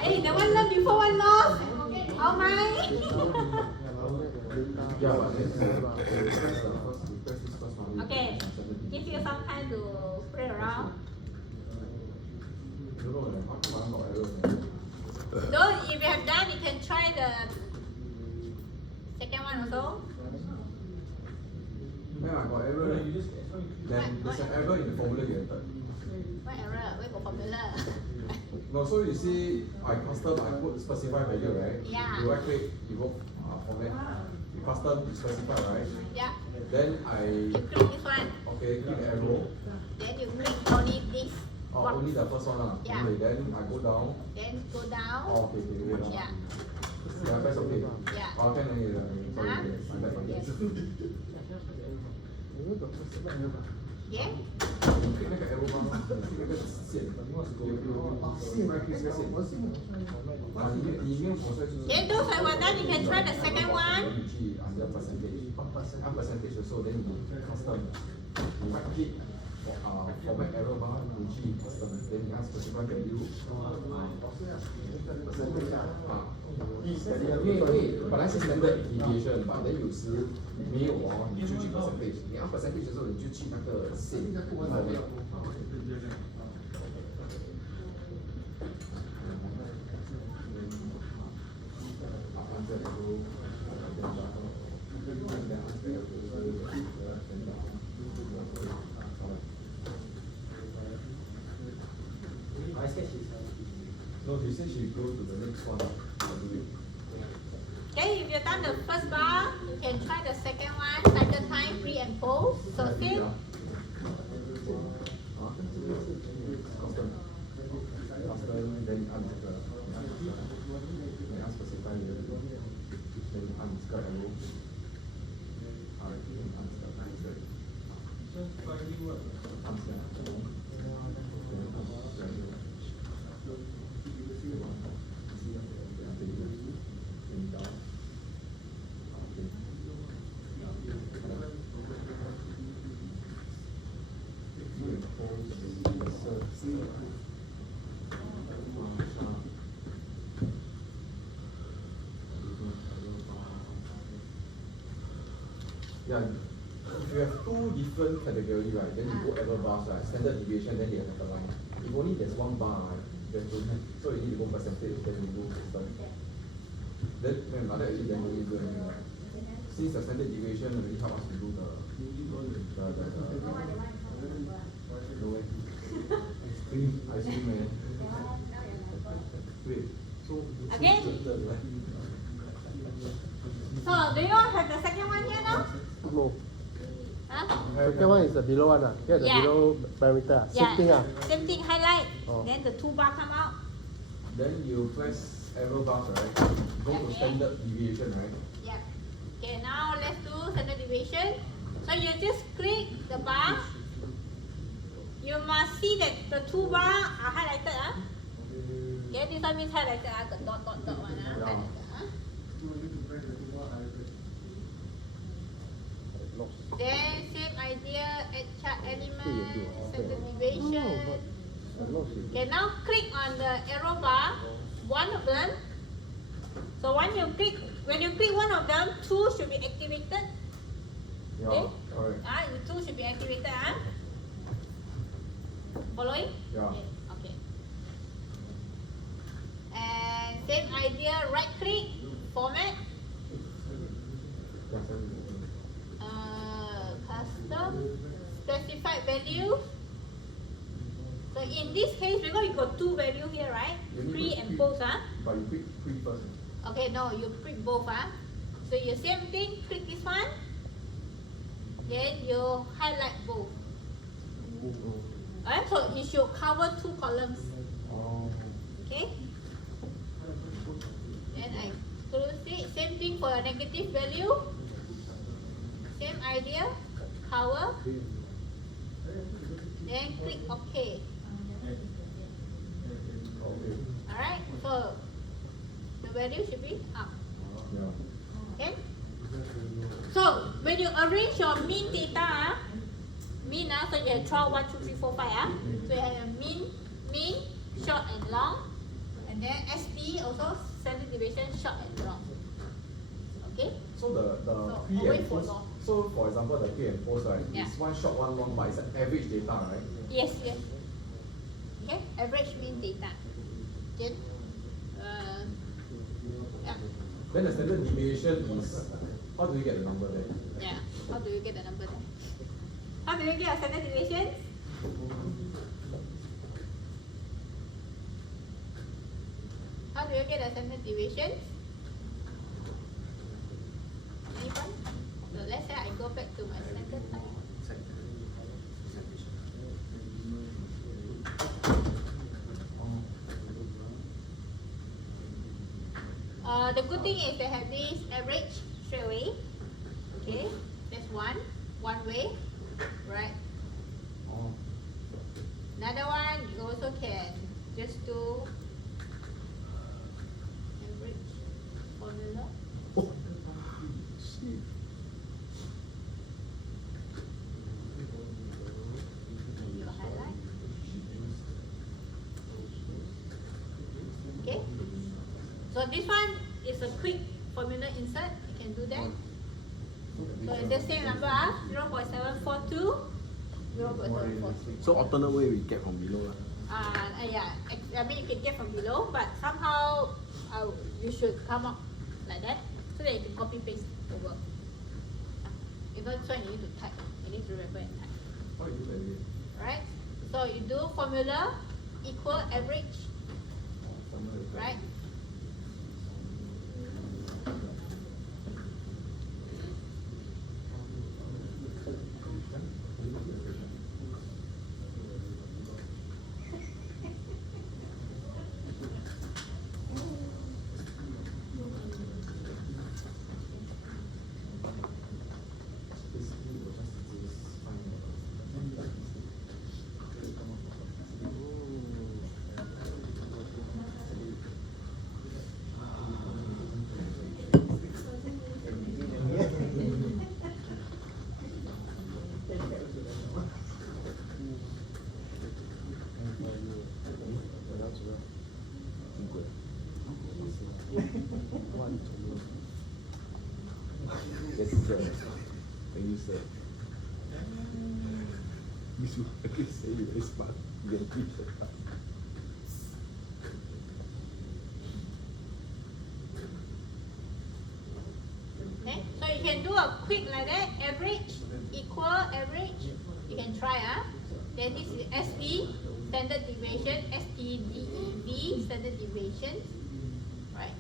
Hey, the one learn before one lost. How am I? Yeah, but then press this first one. Okay. Give you some time to play around. I don't know, how come I got errors? Though if you have done, you can try the second one also. Then I got error. Then there's an error in the formula you entered. What error? Where got formula? No, so you see, I custom, I put specify value, right? Yeah. You right click, you go format. You custom, you specify, right? Yeah. Then You click this one. okay, click arrow. Then you click only this. Oh, box. only the first one. Yeah. Okay, then I go down. Then go down. Oh, okay, wait. Yeah. Yeah, press okay. Yeah. Oh, can sorry, Huh? I'm back on Yes. this. Yeah. 那个 arrow bar，那个线，线那个线，啊，你没有跑出来就是。Then those are one done, you can try the second one. 你去按照 percentage，按 percentage 的时候，then 你 custom，你 right click format arrow bar，你去 custom，then 你按 specify value，因为本来是 standard deviation，but then 有时没有哦，你就去 percentage，你按 percentage 的时候，你就去那个线format。I said she's No, she said she go to the next one. Okay, if you've done the first bar, you can try the second one, cycle time, pre and post. So same. Custom. Then 按这个，你按 specify 你的，then 按这个 arrow，按这个，按这个，按这个。 Yeah, if you have two different category, right, then you go error bars, right, standard deviation, then you have a line. If only there's one bar, right, there's two, so you need to go percentage, then you go system. Then another actually then you do anything, right? Since the standard deviation already help us to do the no way. Ice cream, man. Wait, so Again? So do you all have the second one here now? No. Huh? Second one is the below one. Get the Yeah. below parameter. Same thing. Same thing, highlight. Oh. Then the two bar come out. then you press arrow bars, right? Go to Okay. standard deviation, right? Yeah. Okay, now let's do standard deviation. So you just click the bar. You must see that the two bar are highlighted. Okay, this one means highlighted. The dot one. Highlighted. Then same idea, add chart element, standard deviation. Okay, now click on the arrow bar, one of them. So when you click one of them, two should be activated. Yeah, Okay. correct. The two should be activated. Following? Yeah. Okay. And same idea, right click, format, custom, specified value. So in this case, because you got two value here, right? You need Pre to and pre- post, But you pick pre first. Okay, no, you click both, So you same thing, click this one. Then you highlight both. Alright, so it should cover two columns. Oh. Okay? Then I close it. Same thing for a negative value. Same idea. Cover. Then click OK. Okay. Alright, so the value should be up. Yeah. Okay? So when you arrange your mean data, mean, so you have 12, 1, 2, 3, 4, 5. So you have a mean, short and long. And then SP also standard deviation, short and long. Okay? So the So, pre always and post. follow. So for example, the pre and post, right? Yeah. It's one short, one long, but it's an average data, right? Yes. Okay? Average mean data. Then, yeah. Then the standard deviation is how do we get the number there? Yeah. How do you get the number there? How do you get a standard deviation? How do you get a standard deviation? Anyone? So let's say I go back to my standard time. The good thing is they have this average straight away. Okay, that's one way, right? Another one, you also can just do average formula. Oh, shit. You highlight. Okay. So this one is a quick formula insert. You can do that. So it's the same number, 0.742, 0.742. So alternate way we get from below lah. Yeah, I mean you can get from below, but somehow you should come up like that so that you can copy paste over. If not, so you need to type. You need to remember and type. How you do that again? Right? So you do formula equal average, right? Basically, it was just find Yes, sir. Thank you, sir. You should actually say you very smart. You can teach the class. Okay, so you can do a quick like that, average, equal, average. You can try, Then this is SE, standard deviation, STDEV, standard deviation. Right.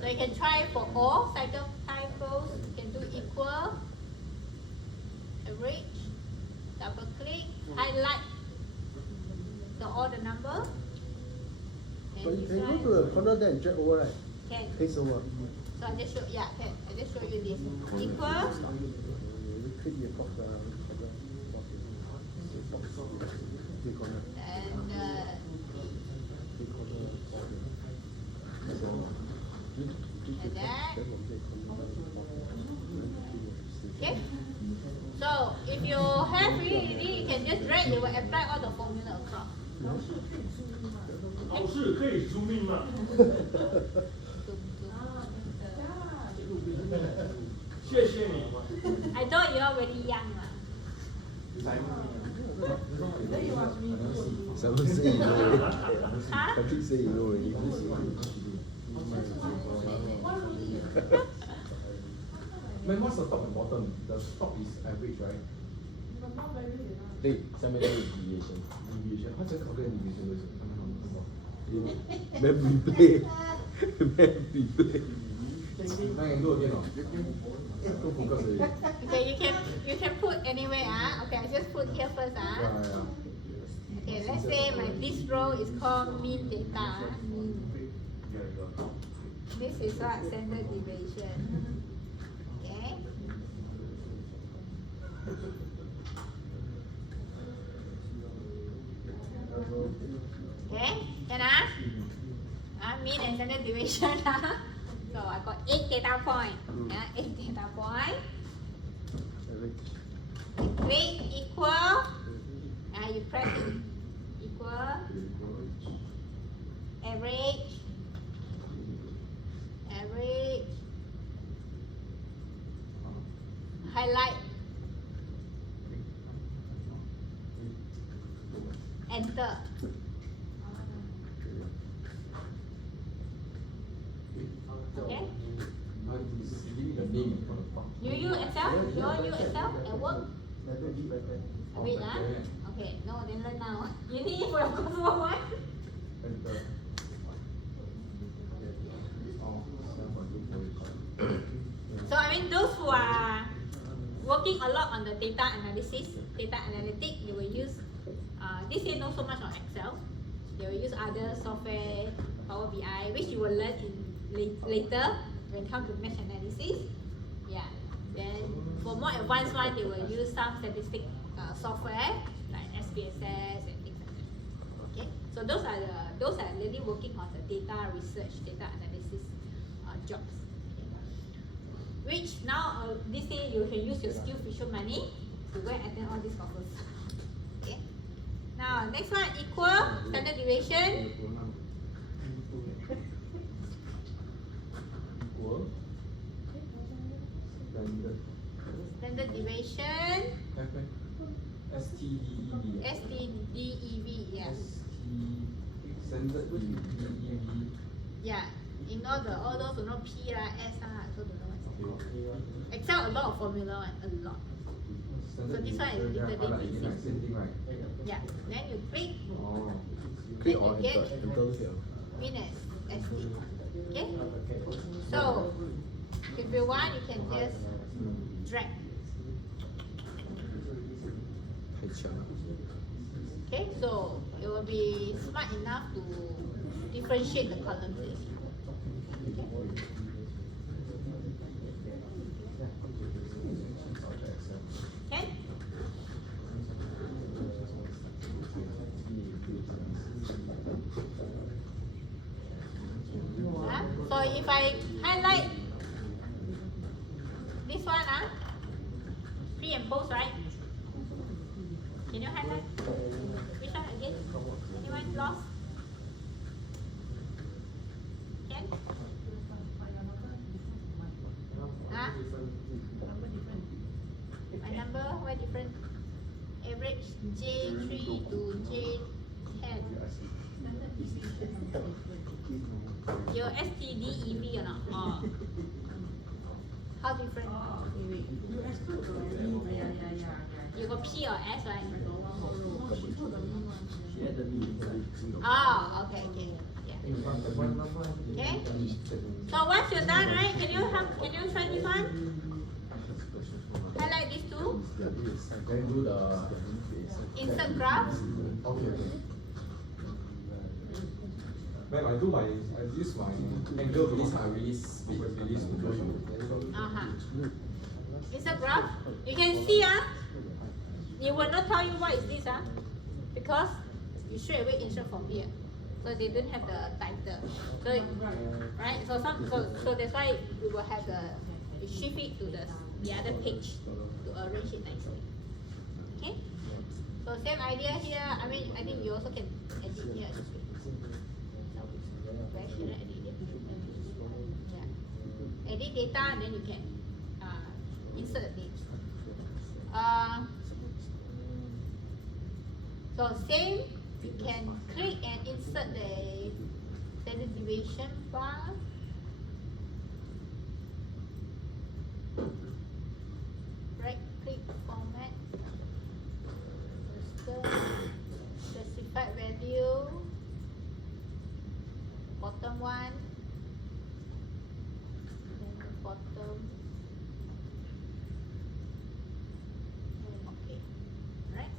So you can try for all cycle typos. You can do equal, average, double click, highlight all the number. But And you this can go one to the corner there and drag over, right? can. Paste over. So I just show, yeah, can. I just show you this. Equal, You click the box, corner. The corner. and The corner. and that. Okay. So if you have really, you can just drag. You will apply all the formula across. 老师可以 zoom in 吗？ 谢谢你。 I thought you are very young, Someone say you know already. Huh? Patrick say you know already. Man, what's the top and bottom? The top is average, right? 对，下面那个 deviation。 Deviation，它只 calculate deviation 为什么？他们看不到。 Map replay. Map replay. 那你录again 哦。都focus 而已。 Okay, you can put anywhere, Okay, I just put here first, 对啊。 Okay, let's say this row is called mean data. This is what standard deviation. Okay. Okay, can mean and standard deviation. So I got 8 data point. 8 data point. Click equal. You press it. Equal. Average. Average. Highlight. Enter. Okay. Give me the name on the top. You use Excel? You all use Excel at work? Wait, Okay, no, then learn now. You need it for your course one. Enter. Oh, 7.2. So I mean those who are working a lot on the data analysis, data analytics, they will use this year not so much on Excel. They will use other software, Power BI, which you will learn in later when it comes to mesh analysis. Yeah. Then for more advanced one, they will use some statistic software like SPSS and things like that. So those are really working on the data research, data analysis jobs. Okay. Which now this day you can use your SkillsFuture money to go and attend all these courses. Okay. Now next one, equal standard deviation. Equal. Standard. Standard deviation. STDEV. STDEV, yes. Standard DEV. Yeah. Ignore all those who know P lah, S lah, so don't know what's it called. Excel a lot of formula one, a lot. So this one is literally easy. Same thing, right? Yeah. Then you click, Oh. Click then or you get enter here. win as SD. Okay? So if you want, you can just drag. 太强了。 Okay, so it will be smart enough to differentiate the columns. Okay? So if I highlight this one, pre and post, right? Can you highlight? Which one again? Anyone lost? Can? Huh? My number, why different? Average J3 to J10. Your STDEV or not? Oh. How different? You got P or S, right? Oh, okay, okay. Yeah. Okay. So once you're done, right? Can you try this one? Highlight these two. Then do the Insert graphs. okay. When I use my angle release, I release speed release to show you. Insert graph. You can see, it will not tell you what is this, because you straight away insert from here. So they don't have the title. So right, so that's why we will have we shift it to the other page to arrange it nicely. Okay? So same idea here. I mean, I think you also can edit here. Where should I edit it? Yeah. Edit data, and then you can insert the names. So same, you can click and insert the standard deviation bar. Right click format, specified value, bottom one, then the bottom, and okay, right?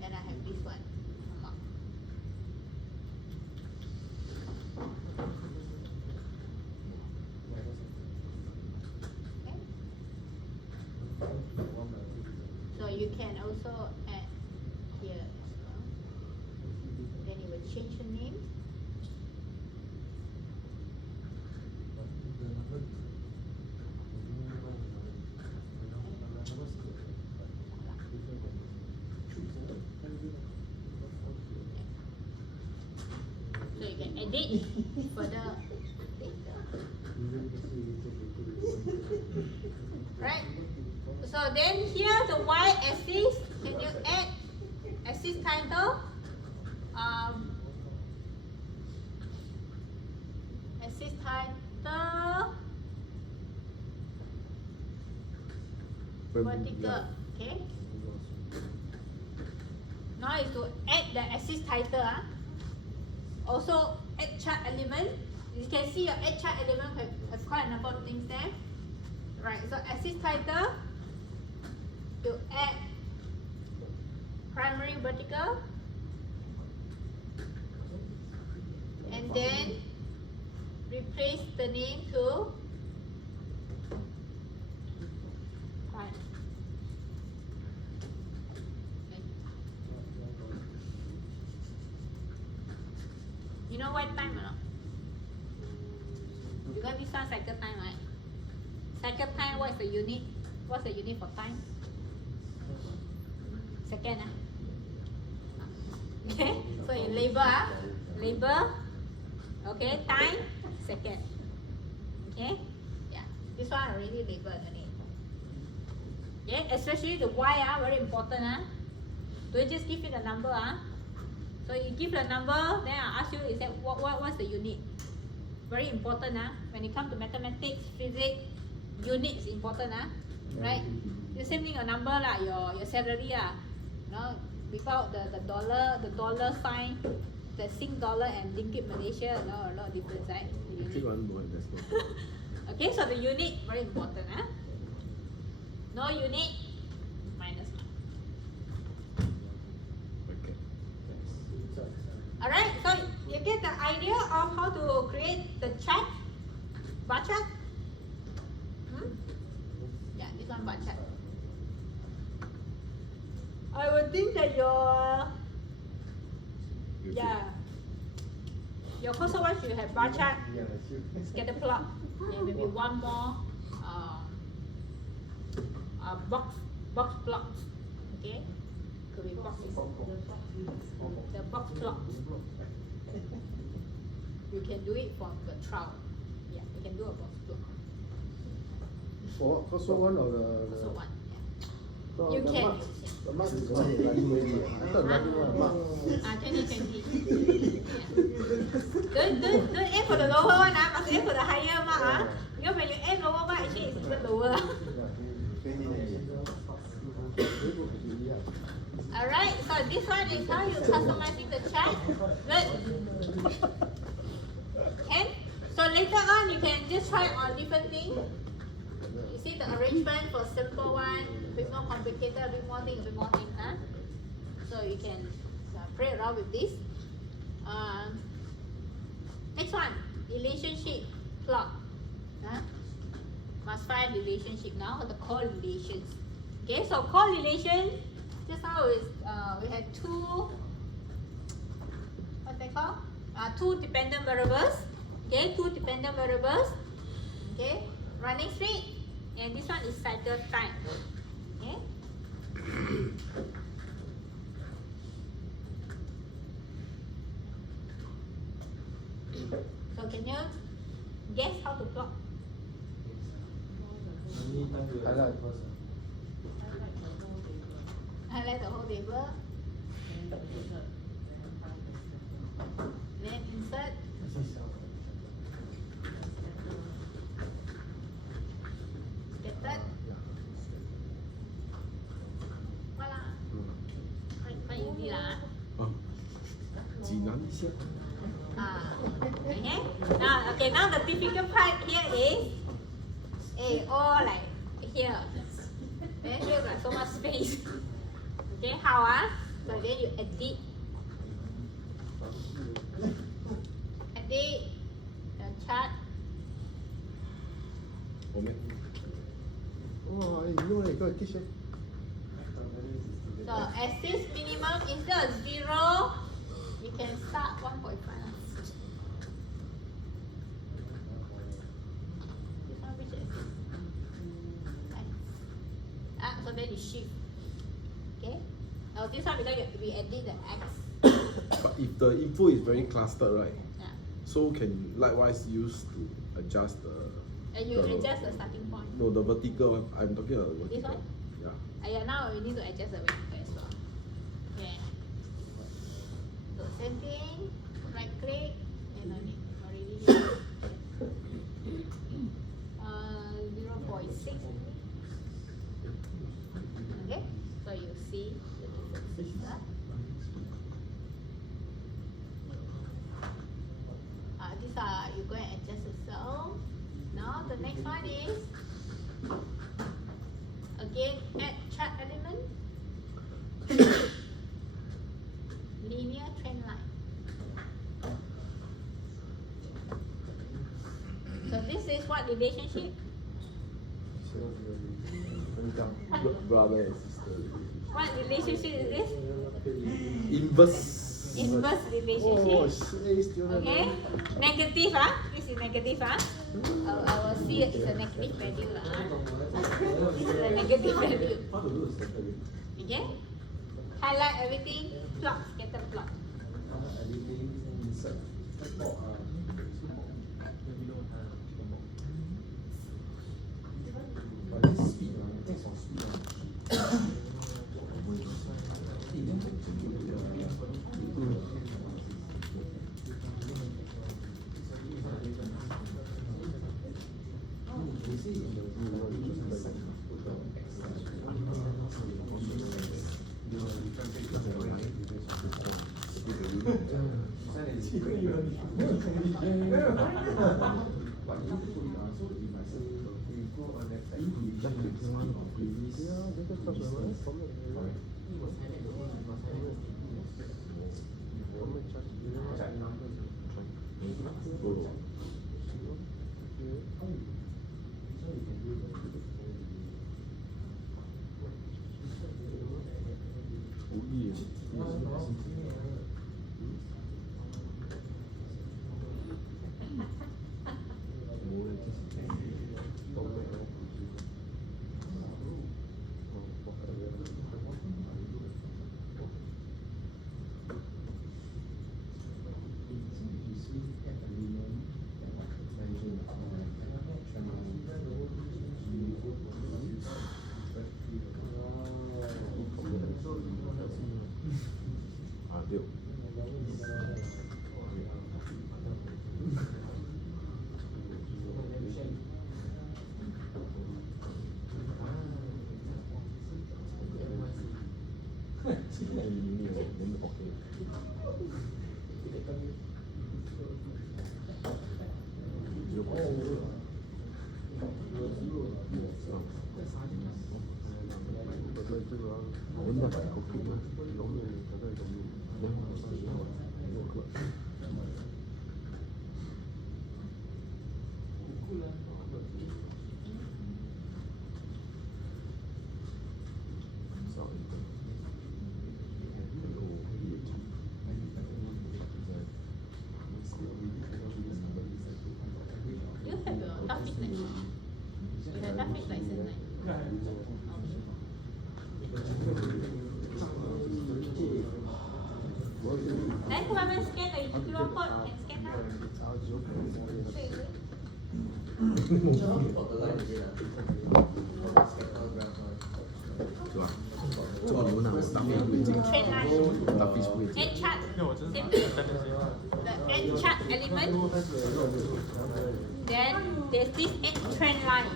Then I have this one. So you can also add here as well. Then you will change the name. So you can edit further later. Right? So then here the y-axis, can you add axis title? Axis title vertical. Okay. Now is to add the axis title. Also add chart element. You can see your add chart element has quite a number of things there. Right. So axis title. You add primary vertical, and then replace the name to prime. Okay. Because this one cycle time, right? Cycle time, what's the unit? What's the unit for time? Second, Okay, so you label, label, okay, time, second. Okay, yeah, this one already labeled already. Okay, especially the Y, very important. Don't just give it a number. So you give the number, then I ask you, is that what's the unit? Very important. When it comes to mathematics, physics, unit is important. Right? The same thing, a number like your salary. Without the dollar sign, the Sing dollar and Ringgit Malaysia, a lot of difference, right? The unit. Actually, one more investment. Okay, so the unit very important. No unit, minus 1. Okay. Alright, so you get the idea of how to create the chart, bar chart? Yeah, this one bar chart. I would think that your course one should have bar chart, scatter plot, and maybe one more box plots. Okay, could be boxes. The box plot. You can do it from the trial. Yeah, you can do a box plot. For what? Course 1 or the Also one. no, You the can. marks. The marks is what the running way. I thought running one marks. 2020. Don't aim for the lower one, must aim for the higher mark. Because when you aim lower mark, actually it's even lower. Alright, so this one is how you customizing the chart. Good. Okay? So later on you can just try on different things. You see the arrangement for simple one, a bit more complicated, a bit more thing, So you can play around with this. Next one, relationship plot. Must find relationship now, the correlations. Okay, so correlation, just now is we had two, what's that called? Two dependent variables. Okay, two dependent variables. Okay, running speed, and this one is cycle time. Okay. So can you guess how to plot? Highlight first. Highlight the whole table. Then insert. Scattered. Voila. Quite easy lah. 济南一下。 Okay. Now the difficult part here is all like here. Then here like so much space. Okay, how So then you edit the chart. 我们 Wow, you know you got a kitchen. So axis minimum instead of 0, you can start 1.5. This one which axis? So then you shift. Okay. Now this one because we edit the x. But if the info is very clustered, right? Yeah. So can likewise use to adjust the. And you adjust the starting point. No, the vertical one. I'm talking about the vertical. This one? Yeah. Yeah, now we need to adjust the vertical as well. Okay. So same thing, right click, and no need, already here. 0.6. Okay, so you see the differences. These are, you go and adjust yourself. Now the next one is again add chart element. Linear trend line. So this is what relationship? Brother and sister. What relationship is this? Inverse. Inverse Oh, relationship. say student. Okay. Negative, this is negative, huh? I will see it is a negative value. This is a negative value. How to do the scatter rate? Okay? Highlight everything, plot, scatter plot. Everything insert. But this speed, takes on speed. They say in You have your traffic light. You have traffic lights in light. Then whoever scan the QR code can scan now. Straight away. Trend line. End chart. Same thing. The end chart element. Then there's this end trend line.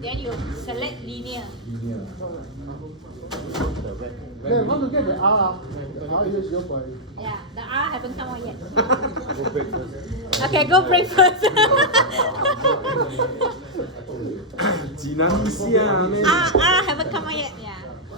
Then you select linear. Then how to get the R? The R is 0. Yeah, the R haven't come out yet. Okay, go break first. R haven't come out yet.